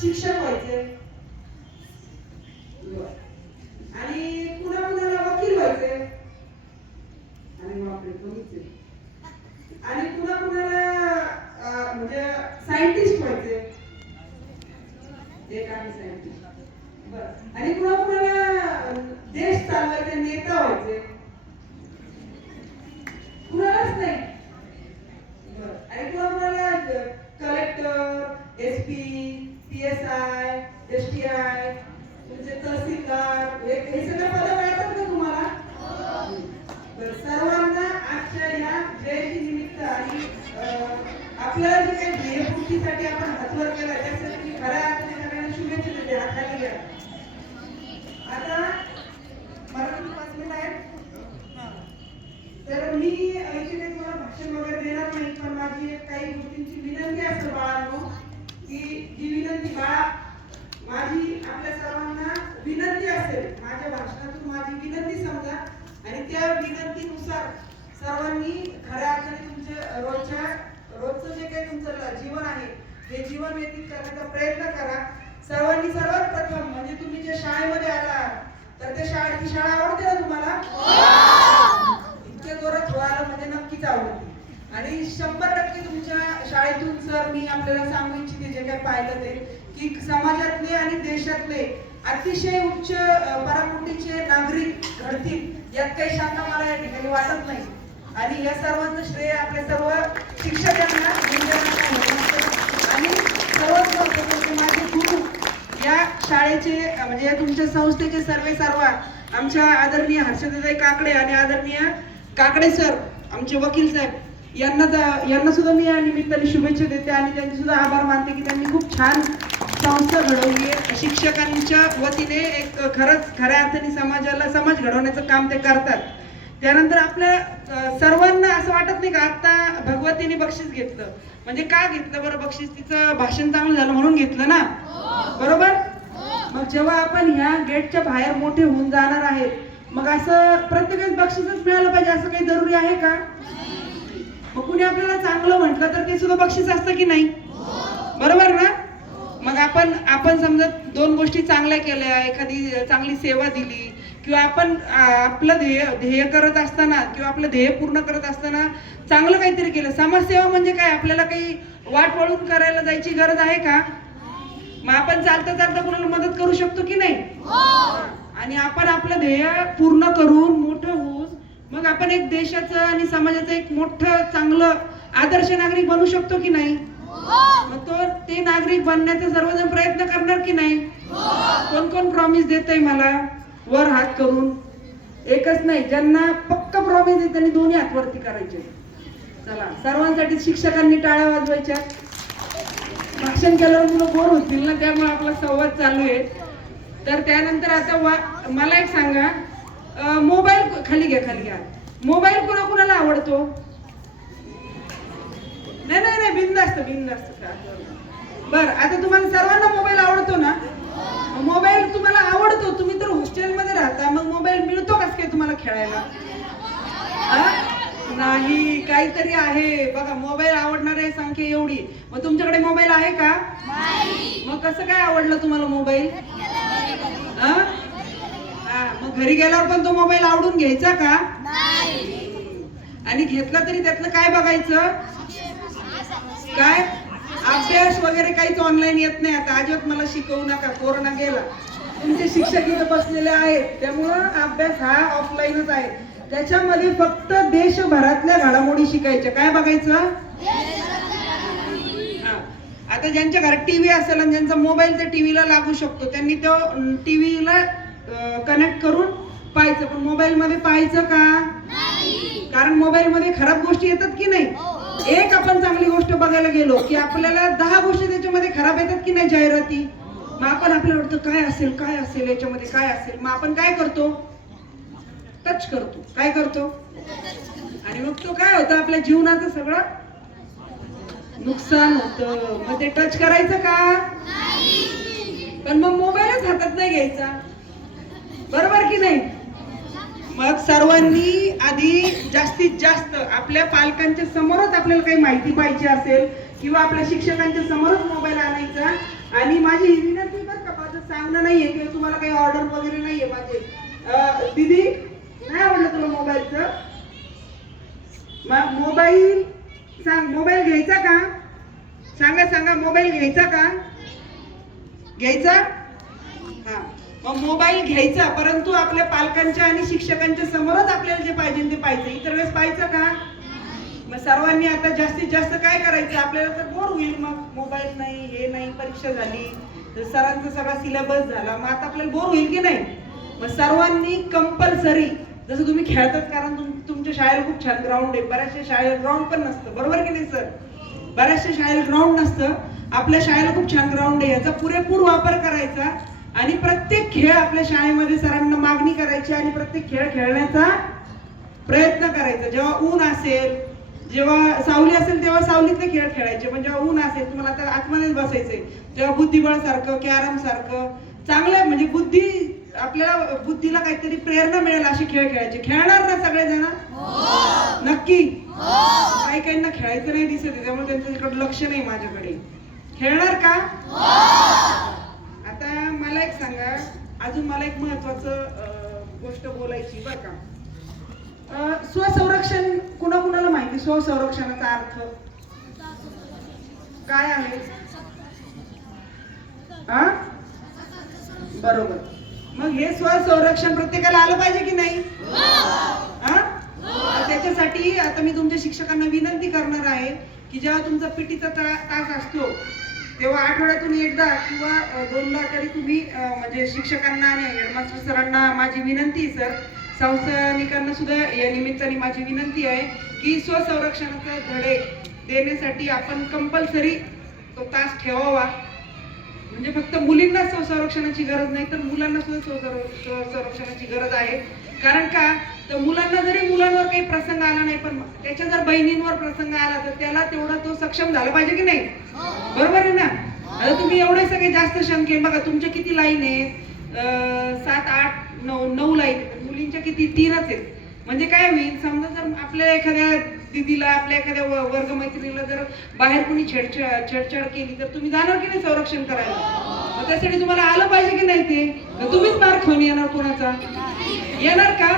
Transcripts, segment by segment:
शिक्षक व्हायचे. आणि पुन्हा कुणाला वकील व्हायचे. आणि बापरे कमीच आणि पुन्हा कुणाला म्हणजे सायंटिस्ट व्हायचे. एक आहे सायंटिस्ट. बर. आणि पुन्हा कुणाला देश चालवायचे नेता व्हायचे कुणालाच नाही बरं. आणि पुन्हा कुणाला collector S P P S I S T I तुमचे तहसीलदार हे हे सगळे पद मिळतात का तुम्हाला बरं, सर्वांना आजच्या या जयंती निमित्त आणि अं, आपल्याला जे काही ध्येयपूर्तीसाठी आपण हातवर केला त्यासाठी मी खऱ्या अर्थाने सगळ्यांना शुभेच्छा देते हात खाली घ्या आता मला किती पाच मिनिट आहेत हां. तर मी इथे काही तुम्हाला भाषण वगैरे देणार नाही पण माझी एक काही गोष्टींची विनंती असेल बाळांनो की जी विनंती बाळा माझी आपल्या सर्वांना विनंती असेल माझ्या भाषणातून माझी विनंती समजा आणि त्या विनंतीनुसार सर्वांनी खऱ्या अर्थाने तुमचे रोजच्या रोजचं जे काही तुमचं जीवन आहे हे जीवन व्यतीत करण्याचा प्रयत्न करा. सर्वांनी सर्वात प्रथम म्हणजे तुम्ही जे शाळेमध्ये आला तर त्या शाळा ही शाळा आवडते ना तुम्हाला? इतक्या जोरात व्हायला म्हणजे नक्कीच आवडते. आणि शंभर टक्के तुमच्या शाळेतून सर मी आपल्याला सांगू इच्छिते जे काही पाहिलं ते की समाजातले आणि देशातले अतिशय उच्च अ, पराकोटीचे नागरिक घडतील यात काही शंका मला या ठिकाणी वाटत नाही. आणि या सर्वांचं श्रेय आपल्या सर्व शिक्षकांना आणि सर्वात माझे गुरु या शाळेचे म्हणजे या तुमच्या संस्थेचे सर्वे सर्व आमच्या आदरणीय हर्षदाई काकडे आणि आदरणीय काकडे सर आमचे वकील साहेब यांना जा- यांना सुद्धा मी या निमित्ताने शुभेच्छा देते आणि त्यांचे सुद्धा आभार मानते की त्यांनी खूप छान संस्था घडवली आहे. शिक्षकांच्या वतीने एक खरंच खऱ्या अर्थाने समाजाला समाज घडवण्याचं काम ते करतात. त्यानंतर आपल्या सर्वांना असं वाटत नाही का आता भगवतीने बक्षीस घेतलं. म्हणजे का घेतलं बरं बक्षीस? तिचं भाषण चांगलं झालं म्हणून घेतलं ना? बरोबर? मग जेव्हा आपण ह्या गेटच्या बाहेर मोठे होऊन जाणार आहेत मग असं प्रत्येकच बक्षीसच मिळालं पाहिजे असं काही जरुरी आहे का? मग कुणी आपल्याला चांगलं म्हटलं तर ते सुद्धा बक्षीस असतं की नाही? बरोबर ना? मग आपण आपण समजा दोन गोष्टी चांगल्या केल्या एखादी चांगली सेवा दिली किंवा आपण आपलं ध्येय ध्येय करत असताना किंवा आपलं ध्येय पूर्ण करत असताना चांगलं काहीतरी केलं. समाजसेवा म्हणजे काय? आपल्याला काही वाट वळून करायला जायची गरज आहे का? मग आपण चालता चालता कोणाला मदत करू शकतो की नाही? आणि आपण आपलं ध्येय पूर्ण करून मोठं होऊन मग आपण एक देशाचं आणि समाजाचं एक मोठं चांगलं आदर्श नागरिक बनू शकतो की नाही? मग तो ते नागरिक बनण्याचा सर्वजण प्रयत्न करणार की नाही? कोण कोण प्रॉमिस देत मला? वर हात करून एकच नाही ज्यांना पक्क प्रॉमिस आहे त्यांनी दोन्ही हात वरती करायचे. चला सर्वांसाठी शिक्षकांनी टाळ्या वाजवायच्या. भाषण केल्यावर मुलं बोर होतील ना त्यामुळे आपला संवाद चालू आहे. तर त्यानंतर आता वा- मला एक सांगा मोबाईल खाली घ्या खाली घ्या. मोबाईल कोणा कोणाला आवडतो? नाही नाही नाही बिंदास्त बिंदास्त बर आता तुम्हाला सर्वांना मोबाईल आवडतो ना? मोबाईल तुम्हाला आवडतो तुम्ही तर हॉस्टेलमध्ये राहता मग मोबाईल मिळतो कस काय तुम्हाला खेळायला? हा? नाही काहीतरी आहे. बघा मोबाईल आवडणारे संख्या एवढी. मग तुमच्याकडे मोबाईल आहे का? मग कसं काय आवडलं तुम्हाला मोबाईल हा? हा, मग घरी गेल्यावर पण तो मोबाईल आवडून घ्यायचा का? आणि घेतला तरी त्यातलं काय बघायचं? काय? अभ्यास वगैरे काहीच ऑनलाईन येत नाही. आता अजिबात मला शिकवू नका. कोरोना गेला. तुमचे शिक्षक इथं बसलेले आहेत. त्यामुळं अभ्यास हा ऑफलाईनच आहे. त्याच्यामध्ये फक्त देशभरातल्या घडामोडी शिकायच्या. काय बघायचं? हा. आता ज्यांच्या घरात टीव्ही असेल आणि ज्यांचा मोबाईल त्या टीव्हीला लागू शकतो त्यांनी तो टीव्हीला कनेक्ट करून पाहायचं. पण मोबाईल मध्ये पाहायचं का? कारण मोबाईल मध्ये खराब गोष्टी येतात की नाही? एक आपण चांगली गोष्ट बघायला गेलो की आपल्याला दहा गोष्टी त्याच्यामध्ये खराब येतात की नाही जाहिराती? मग आपण आपल्याला वाटतं काय असेल काय असेल याच्यामध्ये काय असेल मग आपण काय करतो? टच करतो. काय करतो? आणि मग तो काय होतं? आपल्या जीवनाचं सगळं नुकसान होतं. मग ते टच करायचं का? पण मग मोबाईलच हातात नाही घ्यायचा. बरोबर की नाही? मग सर्वांनी आधी जास्तीत जास्त आपल्या पालकांच्या समोरच आपल्याला काही माहिती पाहिजे असेल किंवा आपल्या शिक्षकांच्या समोरच मोबाईल आणायचा. आणि माझी चांगलं नाहीये किंवा तुम्हाला काही ऑर्डर वगैरे नाहीये माझे. दीदी नाही आवडलं तुला मोबाईलचं? मोबाईल सांग मोबाईल घ्यायचा का? सांगा सांगा मोबाईल घ्यायचा का? घ्यायचा? हा. मग मोबाईल घ्यायचा परंतु आपल्या पालकांच्या आणि शिक्षकांच्या समोरच आपल्याला जे पाहिजे ते पाहिजे इतर वेळेस पाहायचं का? मग सर्वांनी आता जास्तीत जास्त काय करायचं? आपल्याला तर बोर होईल मग. मोबाईल नाही हे नाही परीक्षा झाली. तर सरांचा सगळा सिलेबस झाला. मग आता आपल्याला बोर होईल की नाही? मग सर्वांनी कंपल्सरी जसं तुम्ही खेळतात कारण तुम तुमच्या शाळेला खूप छान ग्राउंड आहे. बऱ्याचशा शाळेला ग्राउंड पण नसतं. बरोबर की नाही सर? बऱ्याचशा शाळेला ग्राउंड नसतं. आपल्या शाळेला खूप छान ग्राउंड आहे. याचा पुरेपूर वापर करायचा आणि प्रत्येक खेळ आपल्या शाळेमध्ये सरांना मागणी करायची आणि प्रत्येक खेळ खेळण्याचा प्रयत्न करायचा. जेव्हा ऊन असेल जेव्हा सावली असेल तेव्हा सावलीतले खेळ खेळायचे. पण जेव्हा ऊन असेल तुम्हाला आता आतमध्येच बसायचंय. तेव्हा बुद्धिबळ सारखं कॅरम सारखं चांगलं म्हणजे बुद्धी आपल्याला बुद्धीला काहीतरी प्रेरणा मिळेल असे खेळ खेळायचे. खेळणार ना सगळेजण? नक्की? काही काहींना खेळायचं नाही दिसत त्यामुळे त्यांचं इकडे लक्ष नाही माझ्याकडे. खेळणार का? आता मला एक सांगा. अजून मला एक महत्वाचं गोष्ट बोलायची बरं का? अं, स्वसंरक्षण कुणाकुणाला माहिती? स्वसंरक्षणाचा अर्थ? काय आहे? हा बरोबर. मग हे स्वसंरक्षण प्रत्येकाला आलं पाहिजे की नाही? हा त्याच्यासाठी आता मी तुमच्या शिक्षकांना विनंती करणार आहे की जेव्हा तुमचा पीटीचा तास असतो तेव्हा आठवड्यातून एकदा किंवा दोनदा तरी तुम्ही म्हणजे शिक्षकांना आणि हेडमास्टर सरांना माझी विनंती सर संस्थानिकांना सुद्धा या निमित्ताने माझी विनंती आहे की स्वसंरक्षणाचे धडे देण्यासाठी आपण कंपल्सरी तो तास ठेवावा. म्हणजे फक्त मुलींना संरक्षणाची गरज नाही तर मुलांना सुद्धा स्वसंर- संरक्षणाची गरज आहे. कारण का? तर मुलांना जरी मुलांवर काही प्रसंग आला नाही पण त्याच्या जर बहिणींवर प्रसंग आला तर त्याला तेवढा तो सक्षम झाला पाहिजे की नाही? बरोबर आहे ना? आता तुम्ही एवढे सगळे जास्त शंके बघा तुमच्या किती लाईन आहेत? सात आठ नऊ नऊ लाईन आहेत. मुलींच्या किती? तीनच आहेत. म्हणजे काय होईल? समजा जर आपल्या एखाद्या दिदीला आपल्या एखाद्या व- वर्गमैत्रिणीला जर बाहेर कोणी छेडछाड छेडछाड केली तर तुम्ही जाणार की नाही संरक्षण करायला? मग त्यासाठी तुम्हाला आलं पाहिजे की नाही ते? तुम्हीच मार खाऊन येणार कोणाचा? येणार का?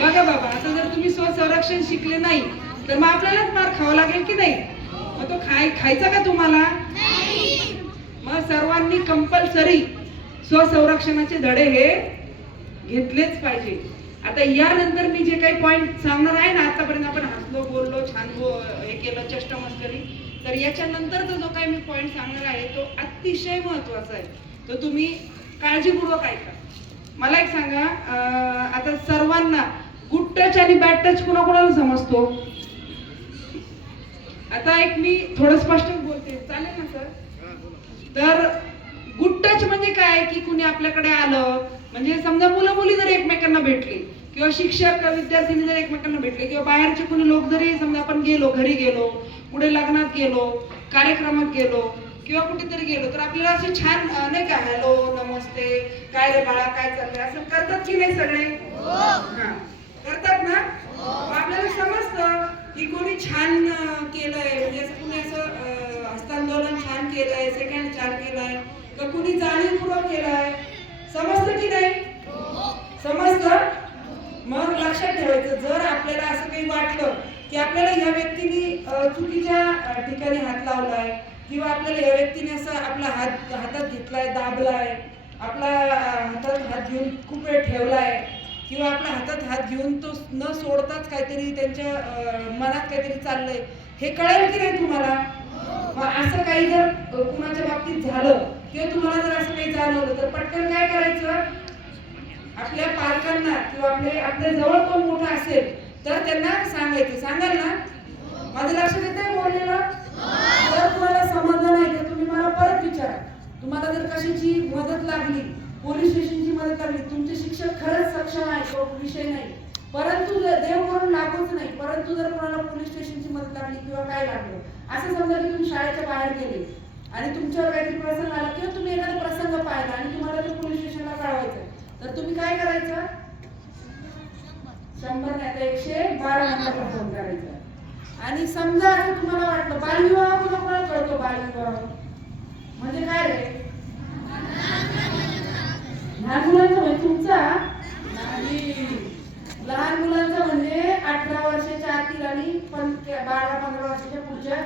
बघा बाबा आता जर तुम्ही स्वसंरक्षण शिकले नाही तर मग आपल्यालाच मार खावा लागेल की नाही? मग तो खाय खायचा का तुम्हाला? मग सर्वांनी कंपल्सरी स्वसंरक्षणाचे धडे हे घेतलेच पाहिजे. आता यानंतर मी जे काही पॉईंट सांगणार आहे ना आतापर्यंत आपण हसलो बोललो छान बो- हे केलं चष्टमस्करी तर याच्यानंतरचा जो काही मी पॉईंट सांगणार आहे तो अतिशय महत्त्वाचा आहे. तो तुम्ही काळजीपूर्वक ऐका. मला एक सांगा आता सर्वांना गुड टच आणि बॅड टच कुणाकुणाला समजतो? आता एक मी थोडं स्पष्ट बोलते. चालेल ना सर तर गुड टच म्हणजे काय? की कुणी आपल्याकडे आलं म्हणजे समजा मुलं मुली जर एकमेकांना भेटली किंवा शिक्षक विद्यार्थ्यांनी जर एकमेकांना भेटले किंवा बाहेरचे कोणी लोक जरी समजा आपण गेलो घरी गेलो पुढे लग्नात गेलो कार्यक्रमात गेलो किंवा कुठेतरी गेलो तर आपल्याला असे छान नाही का हॅलो नमस्ते काय रे बाळा काय चाललंय? असं करतात की नाही सगळे? हा. करतात ना? मग आपल्याला समजतं की कोणी छान केलंय. म्हणजे असं कुणी असं हस्तांदोलन छान केलंय सेकंड छान केलंय का कुणी जाणीवपूर्वक केलंय समजतं की नाही समजतं मग लक्षात ठेवायचं जर आपल्याला असं काही वाटलं की आपल्याला ह्या व्यक्तीने अं, चुकीच्या ठिकाणी हात लावलाय किंवा आपल्याला या व्यक्तीने असं आपला हात हातात घेतलाय दाबलाय आपला हातात हात घेऊन खूप वेळ ठेवलाय किंवा आपल्या हातात हात घेऊन तो न सोडताच काहीतरी त्यांच्या मनात काहीतरी चाललंय हे कळेल की नाही तुम्हाला? असं काही जर कुणाच्या बाबतीत झालं किंवा तुम्हाला जर असं काही जाणवलं तर पटकन काय करायचं? आपल्या पालकांना किंवा आपले आपल्या जवळ कोण मोठा असेल तर त्यांना सांगायचं. सांगाल ना? माझं लक्षात येते बोललेलं जर तुम्हाला समजलं नाही तर तुम्ही मला परत विचारा. तुम्हाला जर कशाची मदत लागली पोलीस स्टेशनची मदत लागली तुमचे शिक्षक खरंच सक्षम आहे तो विषय नाही. परंतु देव करून लागूच नाही परंतु जर कोणाला पोलीस स्टेशनची मदत लागली किंवा काय लागलं असं समजा की तुम्ही शाळेच्या बाहेर गेले आणि तुमच्यावर काहीतरी प्रसंग आला किंवा तुम्ही एखादा प्रसंग पाहिला आणि तुम्हाला ते पोलीस स्टेशनला कळवायचं तर तुम्ही काय करायचं? शंभर नाही तर एकशे बारा नंबरला फोन करायचा. आणि समजा असं तुम्हाला वाटलं बालविवाह तुला कोणाला कळतो बालविवाह? म्हणजे काय रे? लहान मुलांचा म्हणजे तुमचा? लहान मुलांचा म्हणजे अठरा वर्षाच्या आतील आणि बारा पंधरा वर्षाच्या पुढच्या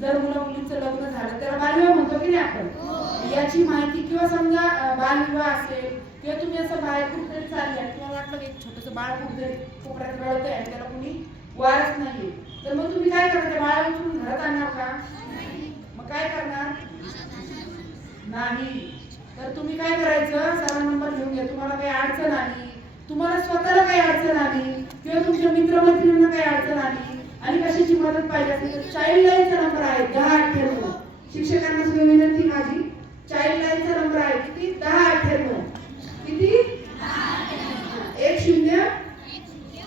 जर मुला मुलींचं लग्न झालं त्याला बालविवाह म्हणतो की नाही आपण? याची माहिती किंवा समजा बालविवाह असेल किंवा तुम्ही असं बाहेर कुठेतरी चालल्या तुम्हाला वाटलं की छोटस बाळ कुठेतरी कोपऱ्यात रळत आहे त्याला कुणी वारच नाही. तर मग तुम्ही काय करणार त्या बाळाला उचलून घरात आणणार का? मग काय करणार? नाही. तर तुम्ही काय करायचं? सारा नंबर घेऊन घ्या. तुम्हाला काही अडचण आली तुम्हाला स्वतःला काही अडचण आली किंवा तुमच्या मित्रमैत्रिणींना काही अडचण आली आणि कशाची मदत पाहिजे असेल तर चाइल्ड लाईनचा नंबर आहे दहा अठ्ठ्याण्णव. शिक्षकांना सुद्धा विनंती माझी. चाइल्ड लाईनचा नंबर आहे किती? दहा अठ्ठ्याण्णव किती एक शून्य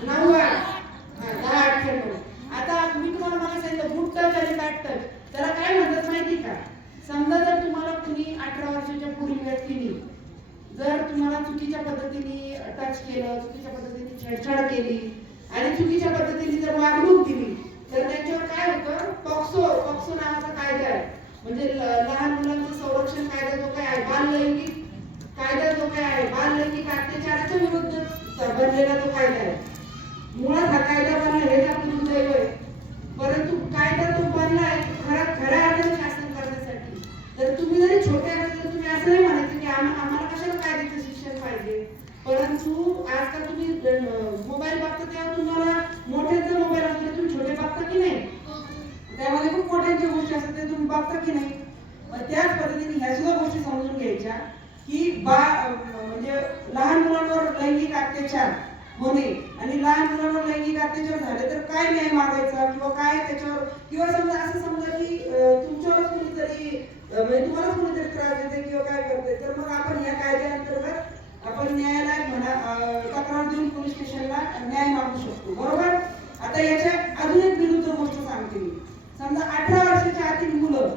नऊ आठ हा, दहा अठ्ठ्याण्णव आता मी तुम्हाला मला सांगितलं गुड टच आणि बॅड टच त्याला काय म्हणतात माहिती का समजा जर तुम्हाला कुणी अठरा वर्षाच्या पुढील व्यक्तीने जर तुम्हाला चुकीच्या पद्धतीने टच केलं चुकीच्या पद्धतीने छेडछाड केली आणि चुकीच्या पद्धतीने जर वागणूक दिली तर त्याच्यावर काय होतं? पॉक्सो पॉक्सो नावाचा कायदा आहे. म्हणजे लहान मुलांचं संरक्षण कायदा जो काय आहे बाललैंगिक कायदा जो काय आहे बाल लैंगिक अत्याचाराच्या विरुद्ध बनलेला जो कायदा आहे. मुळात हा कायदा बनला हेच आपलं दुर्दैव आहे परंतु कायदा तो बनला आहे खरा खऱ्या अर्थाने शासन करण्यासाठी तर तुम्ही जरी छोटे असेल तर तुम्ही असं नाही म्हणायचं की आम्हा- आम्हाला कशाला कायद्याचं शिक्षण पाहिजे आता तुम्ही मोबाईल बघता तेव्हा तुम्हाला मोठ्यांचा मोबाईल असतो तुम्ही छोटे बघता की नाही? त्यामध्ये खूप मोठ्यांच्या गोष्टी असतात ते तुम्ही बघता की नाही? मग त्याच पद्धतीने ह्या सुद्धा गोष्टी समजून घ्यायच्या की बा म्हणजे लहान मुलांवर लैंगिक अत्याचार होणे आणि लहान मुलांवर लैंगिक अत्याचार झाले तर काय न्याय मागायचा किंवा काय त्याच्यावर किंवा समजा असं समजा की तुमच्यावरच कुणीतरी म्हणजे तुम्हालाच कुणीतरी त्रास देते किंवा काय करते तर मग आपण या कायद्याअंतर्गत आपण न्यायालयात म्हणा तक्रार देऊन पोलीस स्टेशनला न्याय मागू शकतो बरोबर? आता याच्या अजून एक विरुद्ध गोष्ट सांगते मी. समजा अठरा वर्षाच्या आतील मुलं